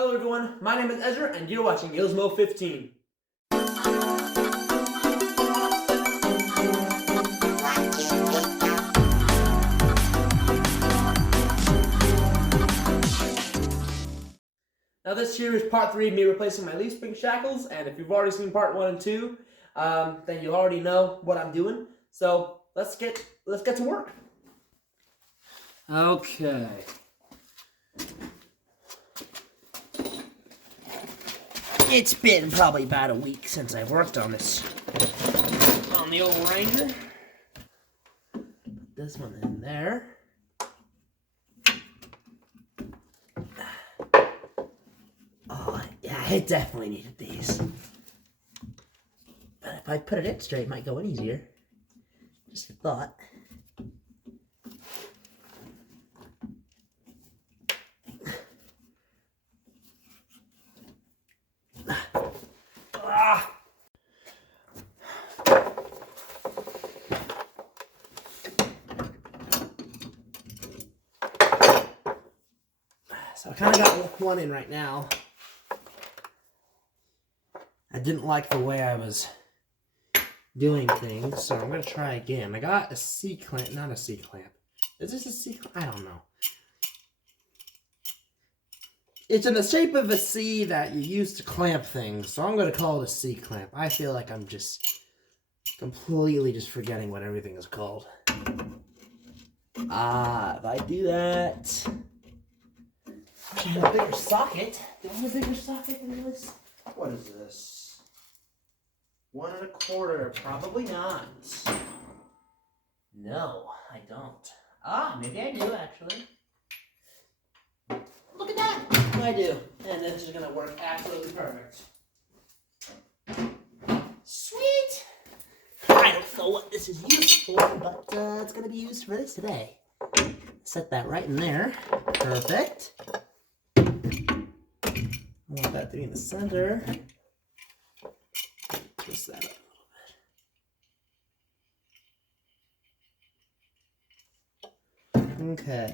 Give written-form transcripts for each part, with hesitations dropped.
Hello everyone, my name is Ezra and you're watching Gizmo 15. Now this here is part 3 of me replacing my leaf spring shackles, and if you've already seen part 1 and 2, then you already know what I'm doing. So let's get to work. Okay. It's been probably about a week since I worked on this, on the old Ranger. Put this one in there. Oh, yeah, it definitely needed these. But if I put it in straight, it might go in easier. Just a thought. So I kind of got one in right now. I didn't like the way I was doing things, so I'm going to try again. I got a C-clamp, not a C-clamp. Is this a C-clamp? I don't know. It's in the shape of a C that you use to clamp things, so I'm going to call it a C-clamp. I feel like I'm just completely just forgetting what everything is called. If I do that... a bigger socket. Do I have a bigger socket than this? What is this? 1 1/4. Probably not. No, I don't. Maybe I do actually. Look at that! I do. And this is gonna work absolutely perfect. Sweet! I don't know what this is used for, but it's gonna be used for this today. Set that right in there. Perfect. I want that to be in the center. Twist that up a little bit. Okay.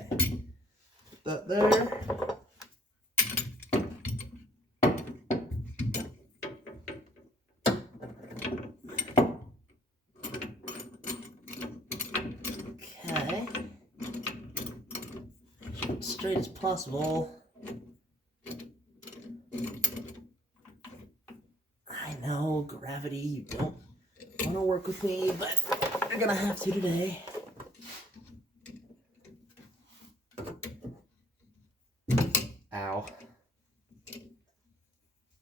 Put that there. Okay. Make sure it's straight as possible. I know, gravity, you don't want to work with me, but you're gonna have to today. Ow.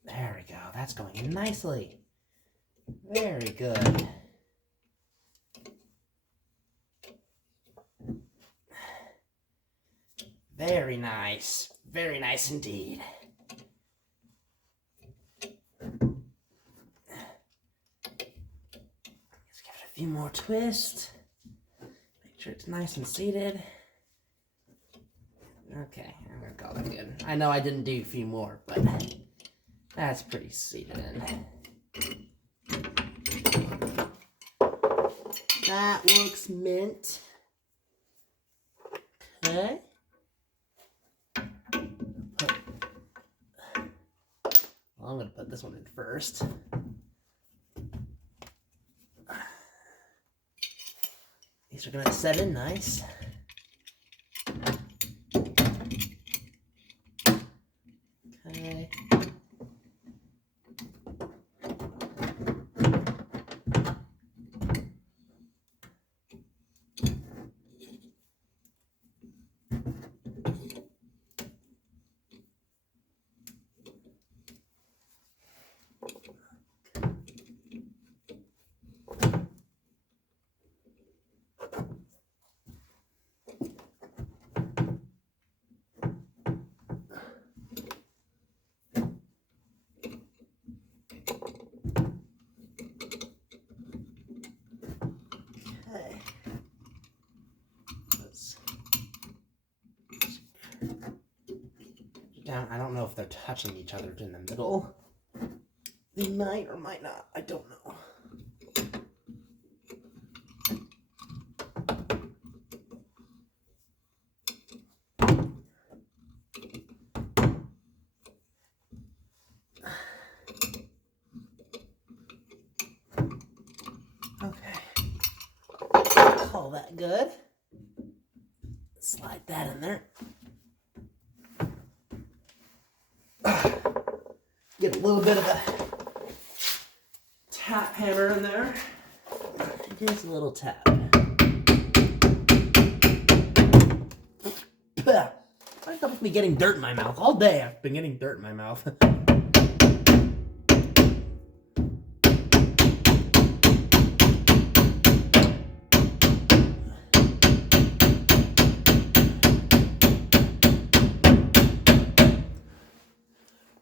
There we go, that's going in nicely. Very good. Very nice. Very nice indeed. A few more twists. Make sure it's nice and seated. Okay, I'm gonna call that good. I know I didn't do a few more, but that's pretty seated in. That looks mint. Okay. Well, I'm gonna put this one in first. These are gonna set in nice. Okay. Down. I don't know if they're touching each other in the middle. They might or might not. I don't know. that good. Slide that in there. Get a little bit of a tap hammer in there. Just a little tap. What's up with me getting dirt in my mouth? All day I've been getting dirt in my mouth.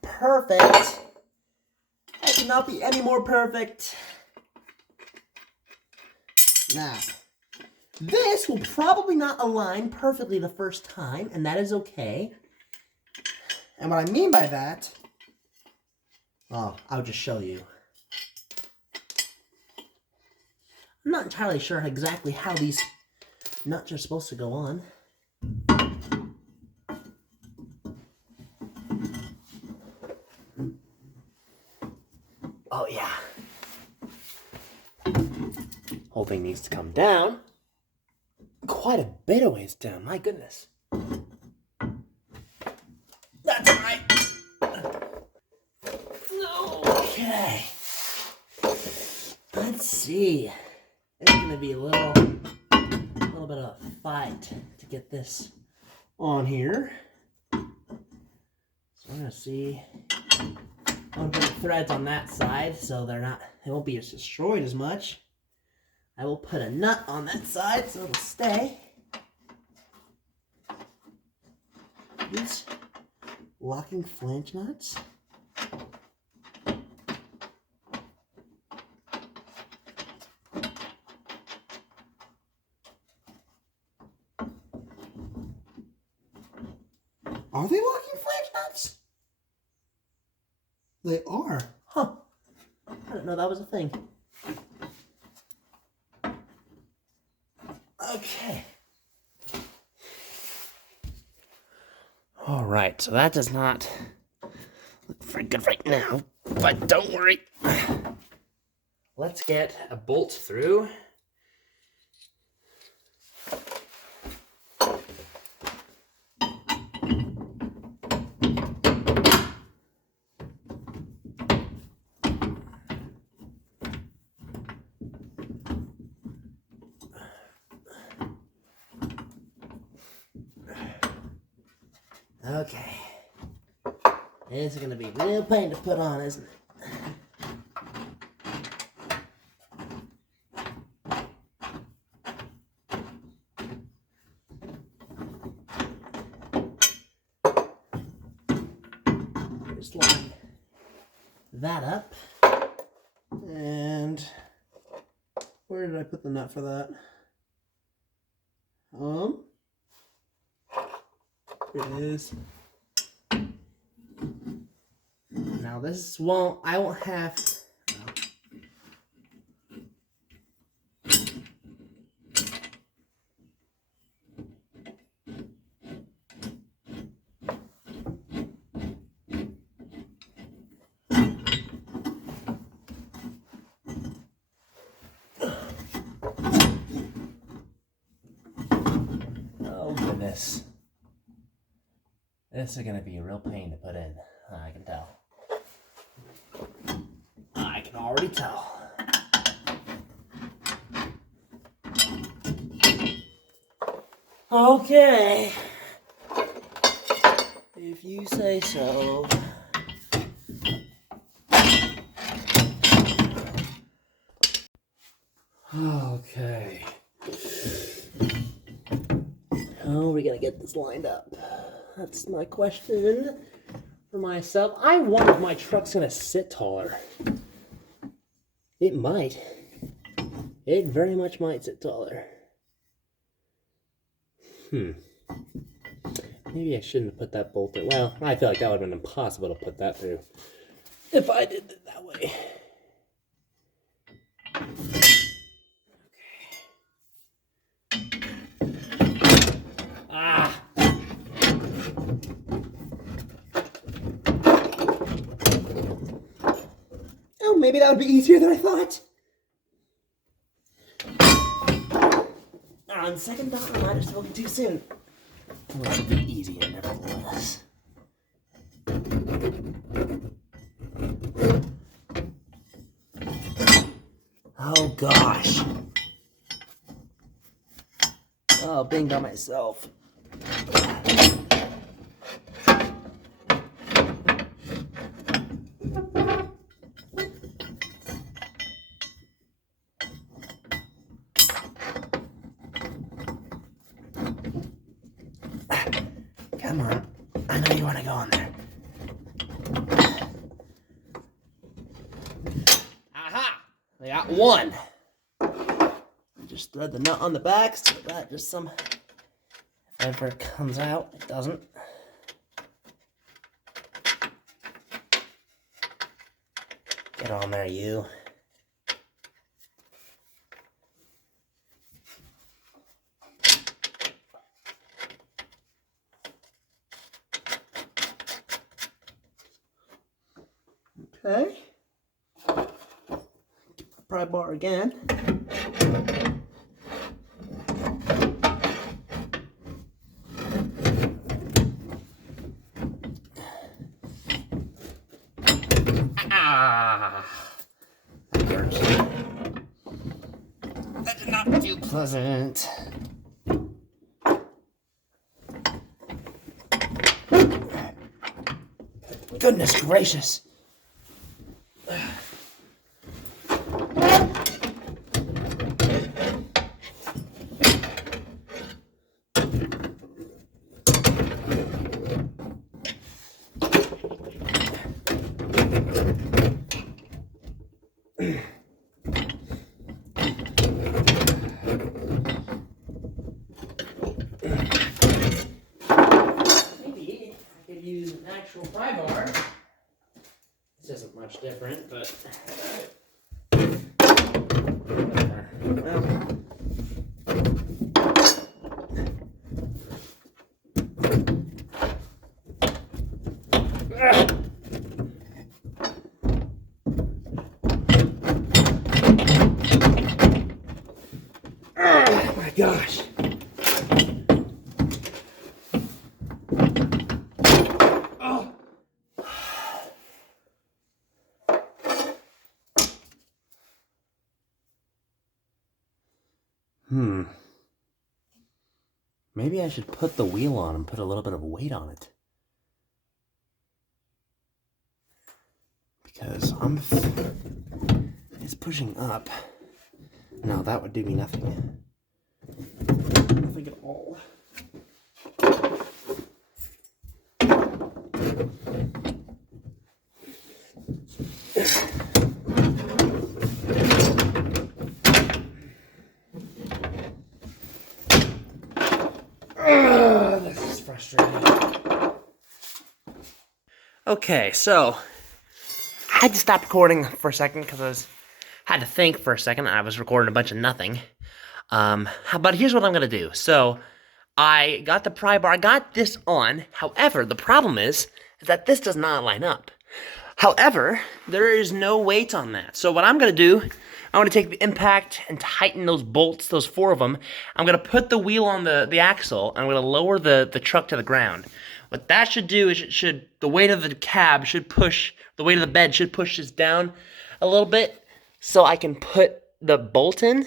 Perfect. I cannot be any more perfect. Now, this will probably not align perfectly the first time, and that is okay. And what I mean by that, well, I'll just show you. I'm not entirely sure exactly how these nuts are supposed to go on. Oh yeah. Whole thing needs to come down. Quite a bit of ways down, my goodness. That's right. Okay. Let's see. It's gonna be a little bit of a fight to get this on here. So we're gonna see. I'm gonna put the threads on that side so they won't be as destroyed as much. I will put a nut on that side so it'll stay. These locking flange nuts. Are they locking flange nuts? They are. Huh. I didn't know that was a thing. Okay. All right, so that does not look very good right now, but don't worry. Let's get a bolt through. Okay. This is going to be a real pain to put on, isn't it? Just line that up. And where did I put the nut for that? Here it is. Now this won't, I won't have, oh goodness. This is going to be a real pain to put in. I can tell. I can already tell. Okay. If you say so. Okay. How are we going to get this lined up? That's my question for myself. I wonder if my truck's going to sit taller. It might. It very much might sit taller. Maybe I shouldn't have put that bolt through. Well, I feel like that would have been impossible to put that through if I did it that way. Oh, maybe that would be easier than I thought. On second thought, I might have spoken too soon. Well, it'll be easier, nevertheless. Oh, gosh. Oh, being by myself. Come on. I know you want to go in there. Aha! I got one. Just thread the nut on the back so that just some, if it ever comes out, it doesn't. Get on there, you. Okay. Pry bar again. Ah, that hurts. That did not feel pleasant. Goodness gracious. Maybe I could use an actual pry bar. This isn't much different, but whatever. Well. Oh my gosh. Oh. Maybe I should put the wheel on and put a little bit of weight on it. Because it's pushing up. No, that would do me nothing. Nothing at all. This is frustrating. Okay, so I had to stop recording for a second because I had to think for a second. I was recording a bunch of nothing. But here's what I'm gonna do. So I got the pry bar. I got this on. However, the problem is that this does not line up. However, there is no weight on that. So what I'm gonna do, I'm gonna take the impact and tighten those bolts, those 4 of them. I'm gonna put the wheel on the axle, and I'm gonna lower the truck to the ground. What that should do is the weight of the cab should push, the weight of the bed should push this down a little bit, so I can put the bolt in.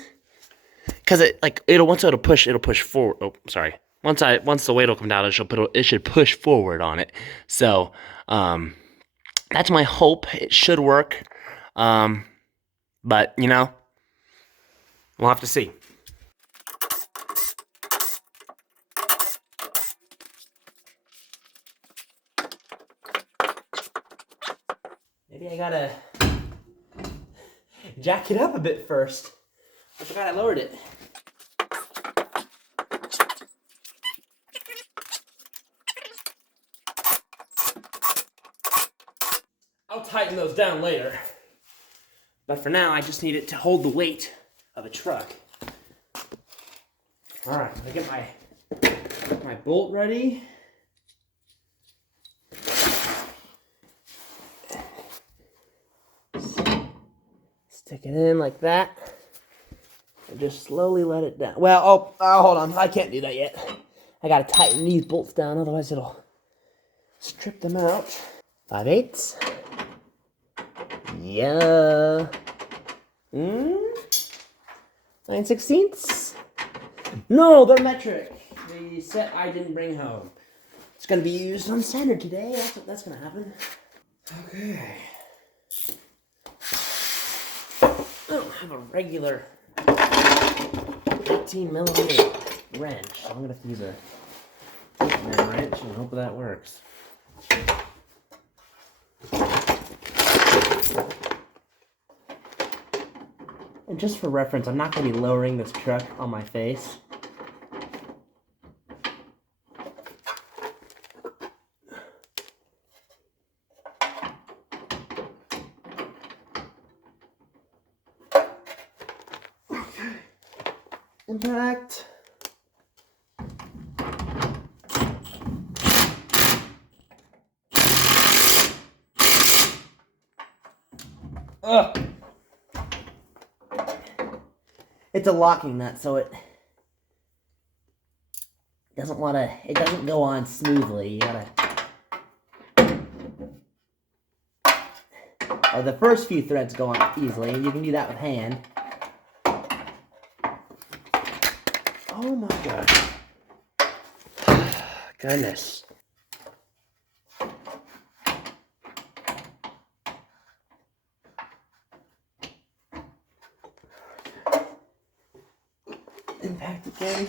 Cause once it'll push forward. Oh, sorry. Once the weight will come down, it should push forward on it. So, that's my hope. It should work. But, we'll have to see. Maybe I gotta jack it up a bit first. I forgot I lowered it. I'll tighten those down later. But for now, I just need it to hold the weight of a truck. All right, I get my bolt ready. Stick it in like that. And just slowly let it down. Well, hold on. I can't do that yet. I gotta tighten these bolts down, otherwise it'll strip them out. 5/8. Yeah. 9/16. No, they're metric. The set I didn't bring home. It's gonna be used on standard today. That's gonna happen. Okay. I don't have a regular 18mm wrench, so I'm gonna have to use a 8mm wrench and hope that works. And just for reference, I'm not gonna be lowering this truck on my face. Impact. Ugh. It's a locking nut, so it doesn't go on smoothly. You gotta. The first few threads go on easily, and you can do that with hand. Oh my gosh. Goodness. Impact again.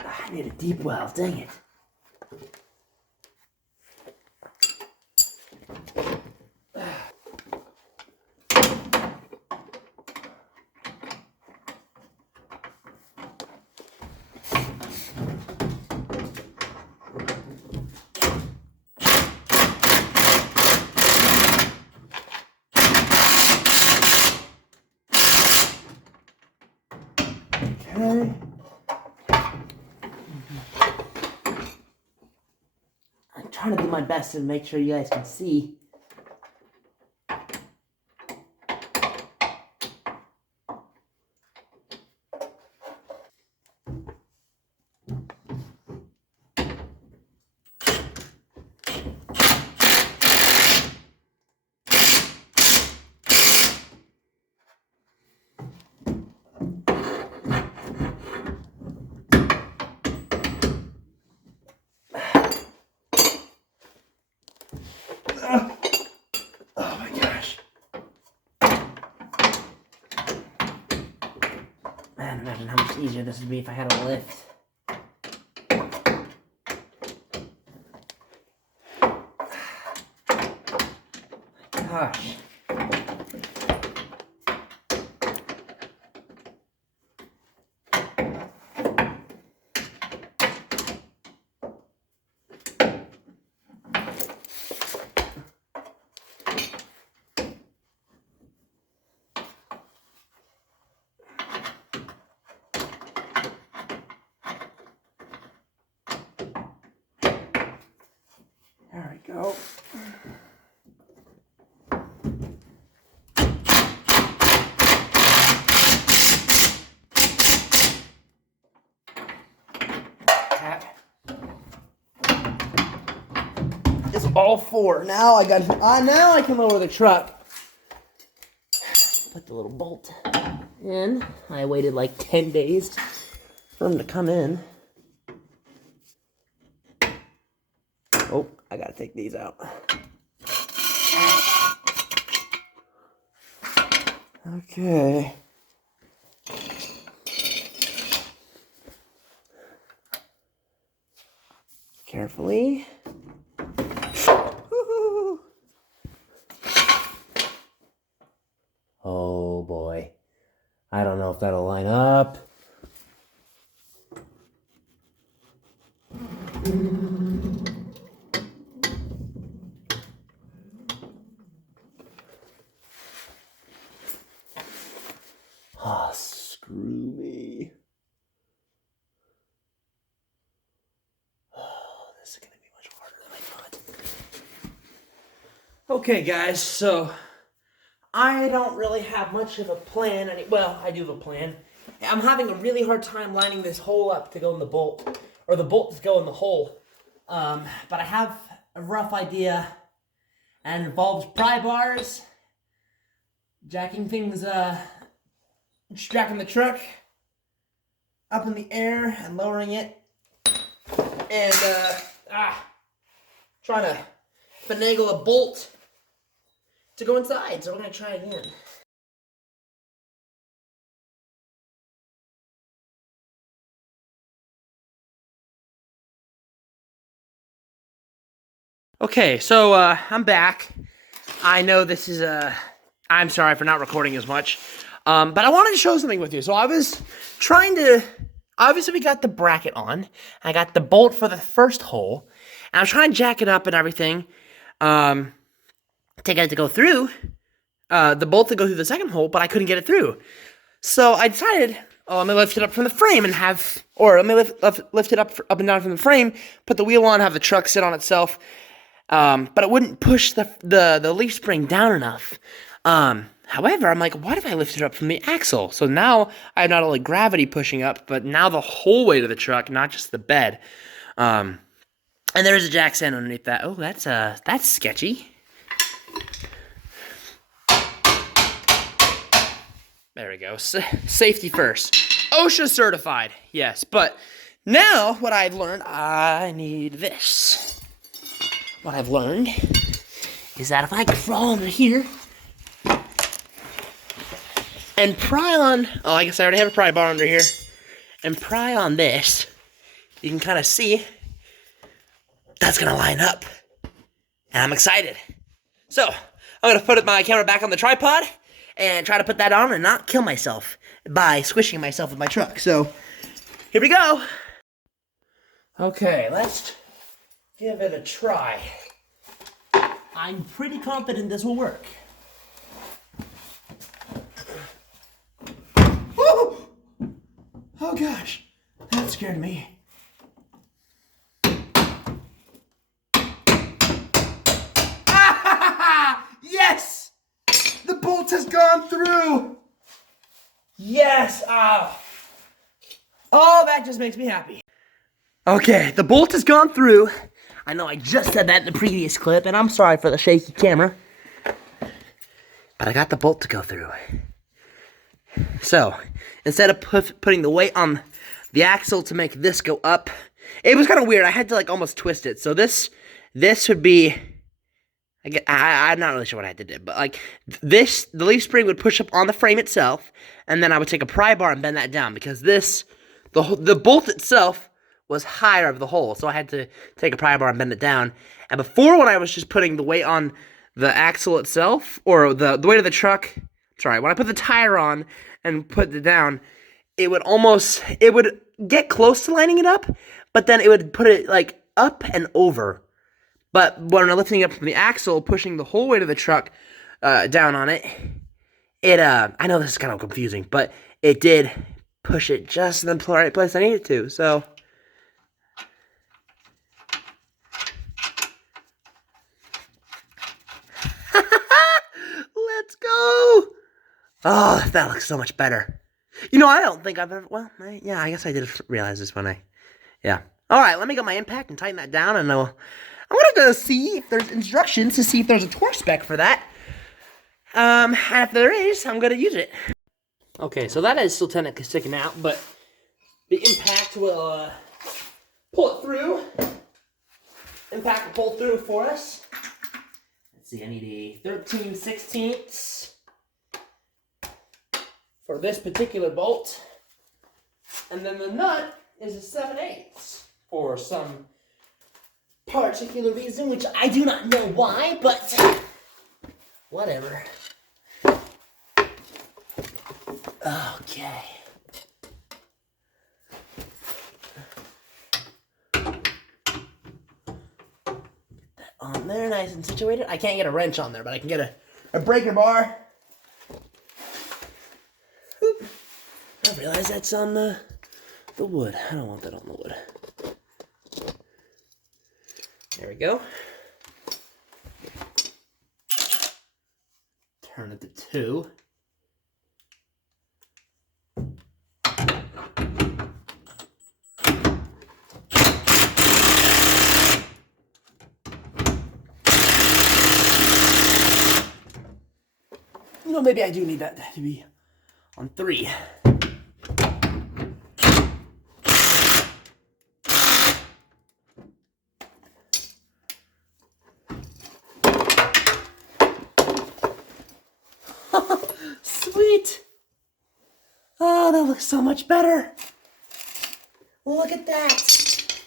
I need a deep well, dang it. Okay. I'm trying to do my best to make sure you guys can see. Oh my gosh. Man, imagine how much easier this would be if I had a lift. Gosh. There we go. It's all four. Now I can lower the truck. Put the little bolt in. I waited like 10 days for him to come in. Oh, I gotta take these out. Okay. Carefully. Woo-hoo. Oh boy. I don't know if that'll line up. Oh, screw me. Oh, this is gonna be much Okay, guys, so I don't really have much of a plan. Well, I do have a plan. I'm having a really hard time lining this hole up to go in the bolt, or the bolt to go in the hole. But I have a rough idea, and it involves pry bars, jacking the truck up in the air and lowering it, and trying to finagle a bolt to go inside. So we're gonna try again. Okay, so I'm back. I know this is I'm sorry for not recording as much, but I wanted to show something with you. So I was trying to. Obviously, we got the bracket on. I got the bolt for the first hole, and I was trying to jack it up and everything. To get it to go through, the bolt to go through the second hole, but I couldn't get it through. So I decided, oh, let me lift it up from the frame and let me lift it up and down from the frame, put the wheel on, have the truck sit on itself. But it wouldn't push the leaf spring down enough. However, I'm like, what if I lift it up from the axle? So now I have not only gravity pushing up, but now the whole weight of the truck, not just the bed. And there is a jack stand underneath that. Oh, that's sketchy. There we go. Safety first. OSHA certified. Yes, but now what I've learned, I need this. What I've learned is that if I crawl under here and pry on, oh, I guess I already have a pry bar under here, and pry on this, you can kind of see that's going to line up, and I'm excited. So, I'm going to put my camera back on the tripod and try to put that on and not kill myself by squishing myself with my truck. So, here we go. Okay, let's give it a try. I'm pretty confident this will work. Woo! Oh gosh, that scared me. Yes! The bolt has gone through! Yes! Oh, that just makes me happy. Okay, the bolt has gone through. I know I just said that in the previous clip, and I'm sorry for the shaky camera. But I got the bolt to go through. So, instead of putting the weight on the axle to make this go up, it was kind of weird. I had to like almost twist it. So this would be, I'm not really sure what I had to do, but like this, the leaf spring would push up on the frame itself, and then I would take a pry bar and bend that down because the bolt itself was higher of the hole, so I had to take a pry bar and bend it down. And before, when I was just putting the weight on the axle itself, or the weight of the truck, sorry, when I put the tire on and put it down, it would get close to lining it up, but then it would put it like up and over. But when I'm lifting it up from the axle, pushing the whole weight of the truck down on it, I know this is kind of confusing, but it did push it just in the right place I needed to, so. Let's go! Oh, that looks so much better. You know, I don't think I've ever, well, yeah, I guess I did realize this when yeah. All right, let me get my impact and tighten that down, and I'm gonna go see if there's instructions to see if there's a torque spec for that. And if there is, I'm gonna use it. Okay, so that is still technically sticking out, but the impact will pull it through. Impact will pull through for us. Let's see, I need a 13/16 for this particular bolt. And then the nut is a 7/8 for some particular reason, which I do not know why, but whatever. Okay. On there, nice and situated. I can't get a wrench on there, but I can get a breaker bar. Oop. I realize that's on the wood. I don't want that on the wood. There we go. turn it to 2. You know, maybe I do need that to be on 3. Sweet. Oh, that looks so much better. Look at that.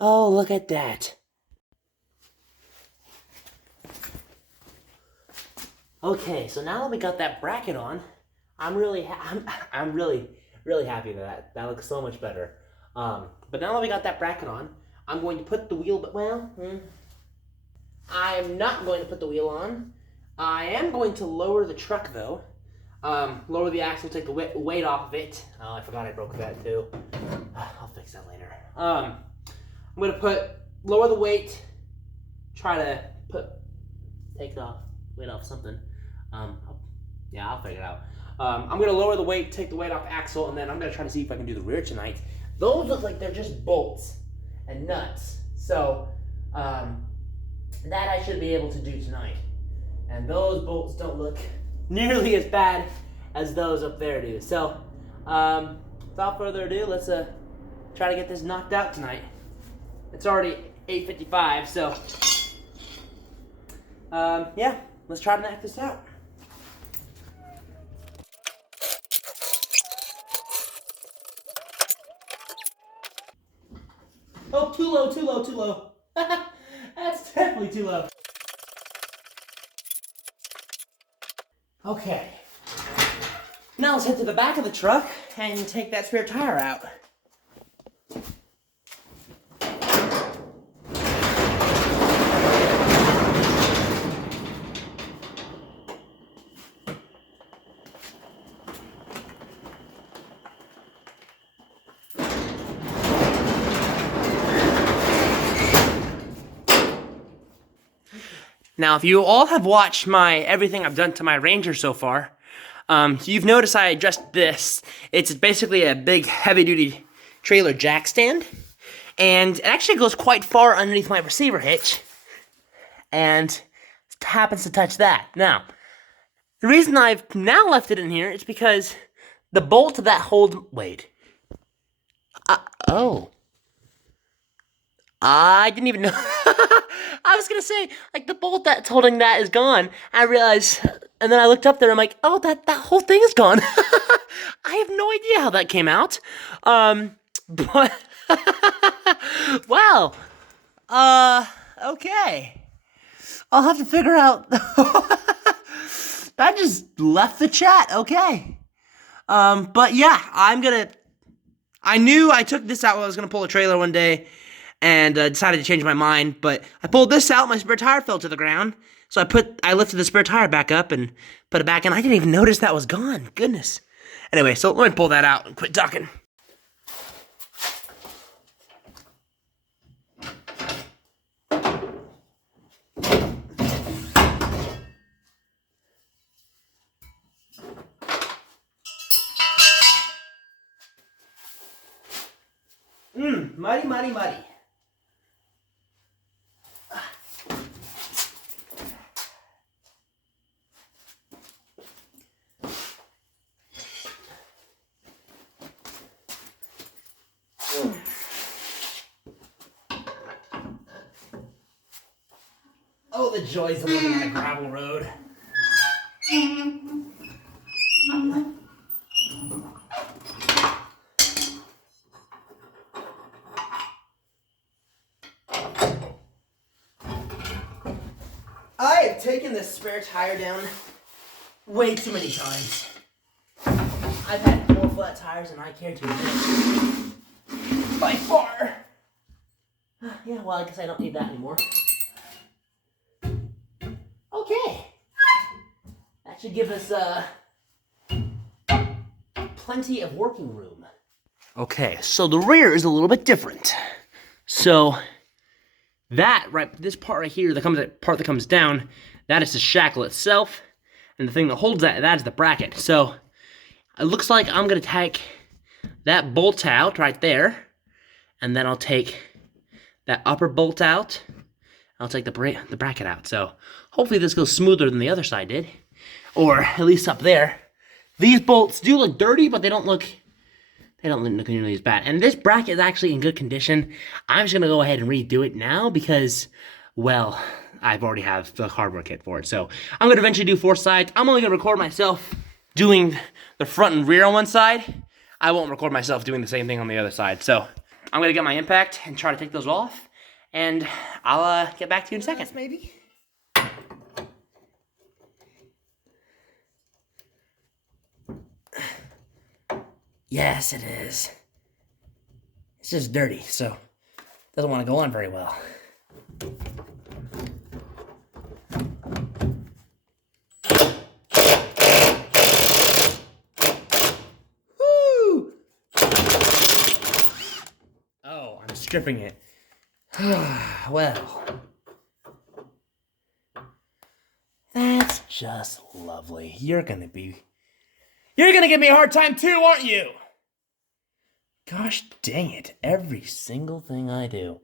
Oh, look at that. Okay, so now that we got that bracket on, I'm really happy with that. That looks so much better. But now that we got that bracket on, I'm going to put the wheel. I'm not going to put the wheel on. I am going to lower the truck though. Lower the axle, take the weight off of it. Oh, I forgot I broke that too. I'll fix that later. I'm gonna lower the weight, try to take the weight off something. Yeah, I'll figure it out. I'm gonna lower the weight, take the weight off the axle, and then I'm gonna try to see if I can do the rear tonight. Those look like they're just bolts and nuts. So, that I should be able to do tonight. And those bolts don't look nearly as bad as those up there do. So, without further ado, let's try to get this knocked out tonight. It's already 8:55, so yeah, let's try to knock this out. Oh, too low, too low, too low. That's definitely too low. Okay. Now let's head to the back of the truck and take that spare tire out. Now, if you all have watched everything I've done to my Ranger so far, you've noticed I adjusted this. It's basically a big heavy-duty trailer jack stand, and it actually goes quite far underneath my receiver hitch, and happens to touch that. Now, the reason I've now left it in here is because the bolt to that oh. I didn't even know. I was gonna say, like, the bolt that's holding that is gone. I realized, and then I looked up there, I'm like, oh, that whole thing is gone. I have no idea how that came out. But, wow. Okay. I'll have to figure out. That just left the chat, okay. But yeah, I knew I took this out when I was gonna pull a trailer one day, and decided to change my mind, but I pulled this out, my spare tire fell to the ground, so I lifted the spare tire back up and put it back in. I didn't even notice that was gone, goodness. Anyway, so let me pull that out and quit talking. Muddy, muddy, muddy. Oh, the joys of living on a gravel road. I have taken this spare tire down way too many times. I've had 4 flat tires and I care to admit it. By far. Yeah, well, I guess I don't need that anymore. Okay. That should give us plenty of working room. Okay, so the rear is a little bit different. So this part right here, the part that comes down, That is the shackle itself, and the thing that holds that is the bracket. So it looks like I'm gonna take that bolt out right there, and then I'll take that upper bolt out. I'll take the bracket out. So hopefully this goes smoother than the other side did, or at least up there. These bolts do look dirty, but they don't look nearly as bad. And this bracket is actually in good condition. I'm just gonna go ahead and redo it now because, well, I've already have the hardware kit for it. So I'm gonna eventually do 4 sides. I'm only gonna record myself doing the front and rear on one side. I won't record myself doing the same thing on the other side. So I'm gonna get my impact and try to take those off, and I'll get back to you in a second. Maybe. Yes, it is. It's just dirty, so it doesn't want to go on very well. Woo! Oh, I'm stripping it. Well, that's just lovely. You're gonna give me a hard time too, aren't you? Gosh dang it, every single thing I do.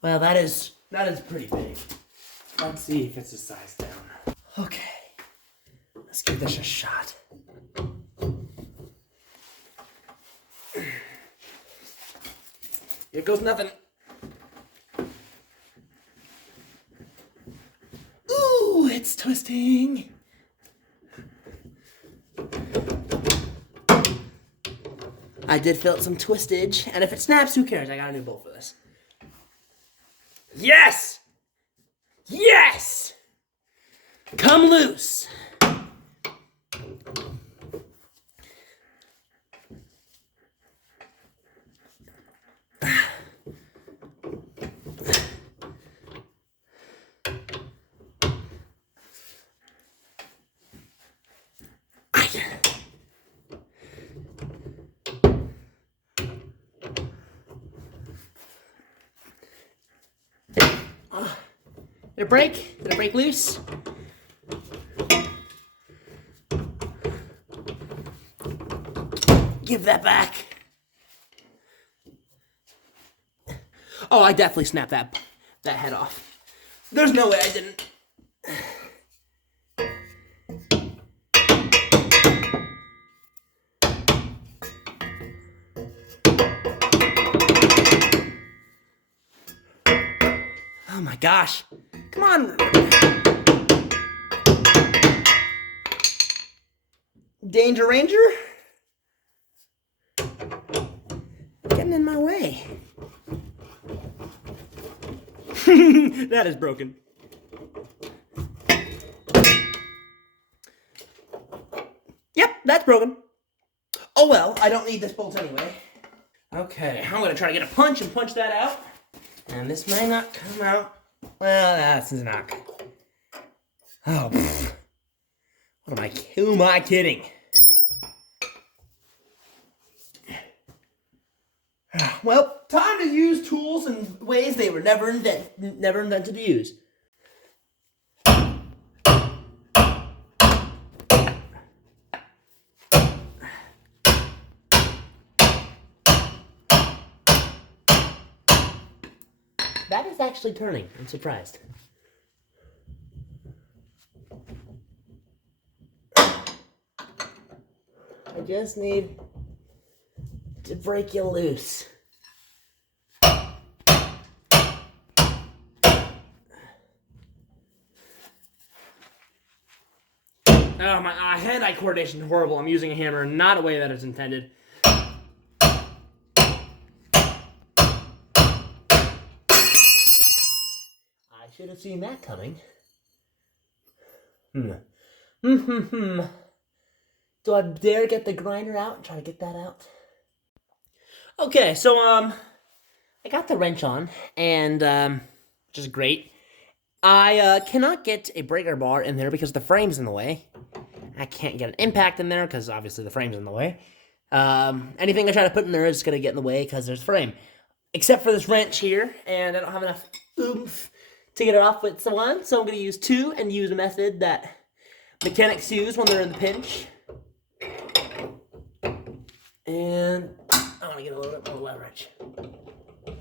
Well, that is pretty big. Let's see if it's a size down. Okay, let's give this a shot. Here goes nothing. Ooh, it's twisting. I did feel some twistage, and if it snaps, who cares? I got a new bolt for this. Yes! Yes! Come loose! Did it break? Did it break loose? Give that back. Oh, I definitely snapped that head off. There's no way I didn't. Oh my gosh. Come on. Danger Ranger? Getting in my way. That is broken. Yep, that's broken. Oh well, I don't need this bolt anyway. Okay, I'm gonna try to get a punch and punch that out. And this may not come out. Well, that's not. Oh, pfft. Who am I kidding? Well, time to use tools in ways they were never invented to use. That is actually turning. I'm surprised. I just need to break you loose. Oh, my hand-eye coordination is horrible. I'm using a hammer, not a way that it's intended. I should have seen that coming. Do I dare get the grinder out and try to get that out? Okay, so, I got the wrench on, and, which is great. I, cannot get a breaker bar in there because the frame's in the way. I can't get an impact in there because obviously the frame's in the way. Anything I try to put in there is going to get in the way because there's frame. except for this wrench here, and I don't have enough oomph to get it off with one, so I'm going to use two and use a method that mechanics use when they're in the pinch. And I want to get a little bit more leverage. A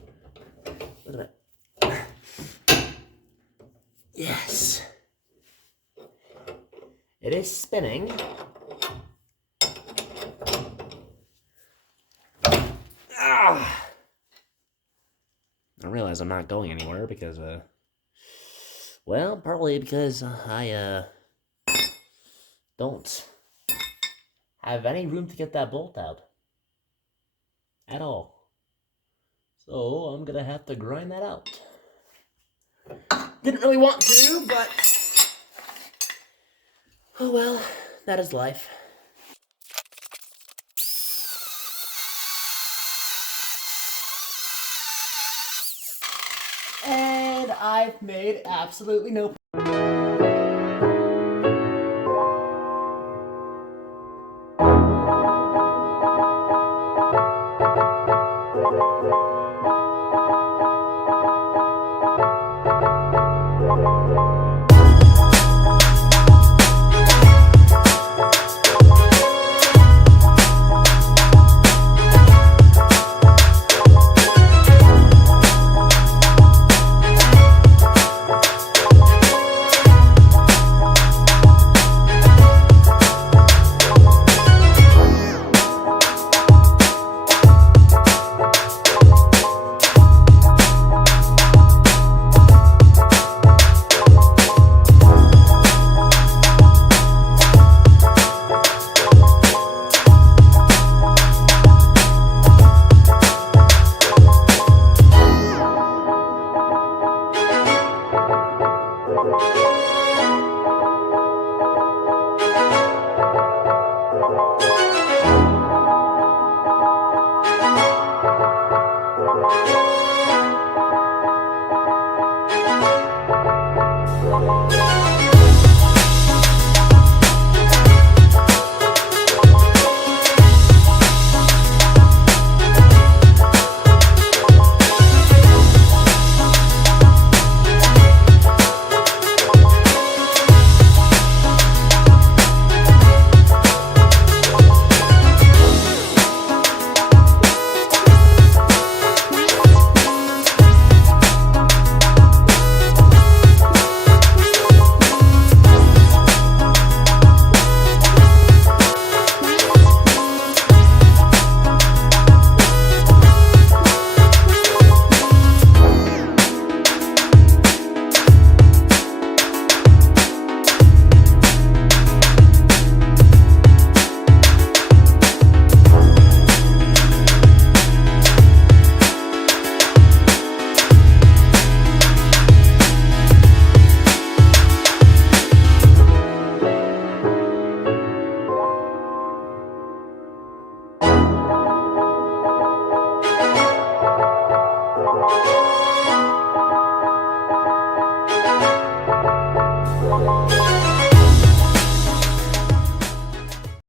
little bit. Yes. It is spinning. Ah. I realize I'm not going anywhere because, well, partly because I don't have any room to get that bolt out at all. So I'm gonna have to grind that out. Didn't really want to, but oh well, that is life. And I've made absolutely no